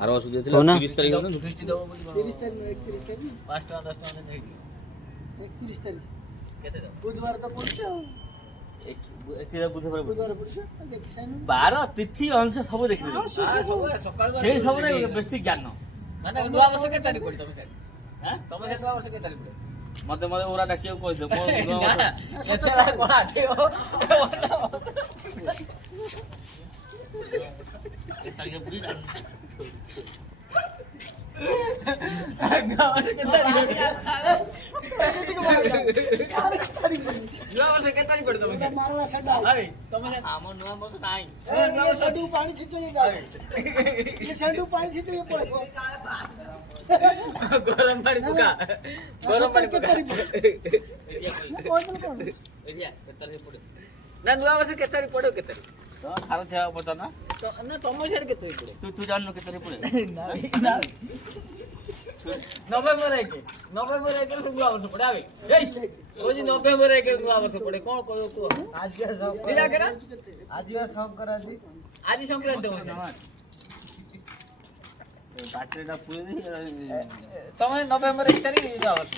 ଆର ବର୍ଷ ଦେଇଥିଲା 30 ତାରିଖ ଦିନ ଫିଷ୍ଟି ଦେବ ବୋଲି 30 ତାରିଖ 31 ତାରିଖ 5 ଟଙ୍କା 10 ଟଙ୍କା ନେଇକି 31 ତାରିଖ କେତେ ଦେବ? ବୁଧବାର ତ ପଡୁଛି ଆଉ ବୁଧବାର ବୁଧବାର ପଡୁଛି ଦେଖି ସାଇନୁ ବାର ତିଥି ଅନୁଷ ସବୁ ଦେଖିଦେବେ ସବୁ ସକାଳୁ ସେଇ ସବୁରେ ବେଶୀ ଜ୍ଞାନ ମାନେ ନୂଆ ବର୍ଷ କେତେ ତାରିଖ ପଡେ ତମ ସାଇଡ୍? ହାଁ ତମ ସାଇଡ୍ ନୂଆ ବର୍ଷ କେତେ ତାରିଖ ପଡେ? ମତେ ଓରା ଡାକିବାକୁ କହିଥିଲେ ମୋ ସେତେଲା କଣ ଆଠିବ? ମାରଣା ସାଡା ଆମ ନୂଆ ବର୍ଷ ନାହିଁ ସାଡୁ ପାଣି ଛିଞ୍ଚ ଯାଏ ଏ ସାଡୁ ପାଣି ଛିଞ୍ଚ ପଡେ ଗରମ ପାଣି ପକା ଗରମ ପାଣି ପକା ନା ନୂଆ ବର୍ଷ କେତେ ତାରିଖ ପଡେ କେତେ ତାରିଖ? ସାର ଥିବ ପଚାର ନା ନା ତମ ସାଇଡ୍ କେତେ ତାରିଖ ପଡେ? ତୁ ଜାଣିନୁ କେତେ ତାରିଖ ପଡେ ନଭେମ୍ବର 1 ନୂଆ ବର୍ଷ ପଡେ ଆବେ ଏଇ କହୁଛି ନଭେମ୍ବର 1 ନୂଆ ବର୍ଷ ପଡେ କଣ କହିବ କୁହ? ଆଜି ସଂକ୍ରାନ୍ତି ଆଜି ସଂକ୍ରାନ୍ତି ତମ ବାଟରୀଟା ପୁରେଇ ଦେଇ ତମେ ନଭେମ୍ବର 1 ତାରିଖ ନୂଆ ବର୍ଷ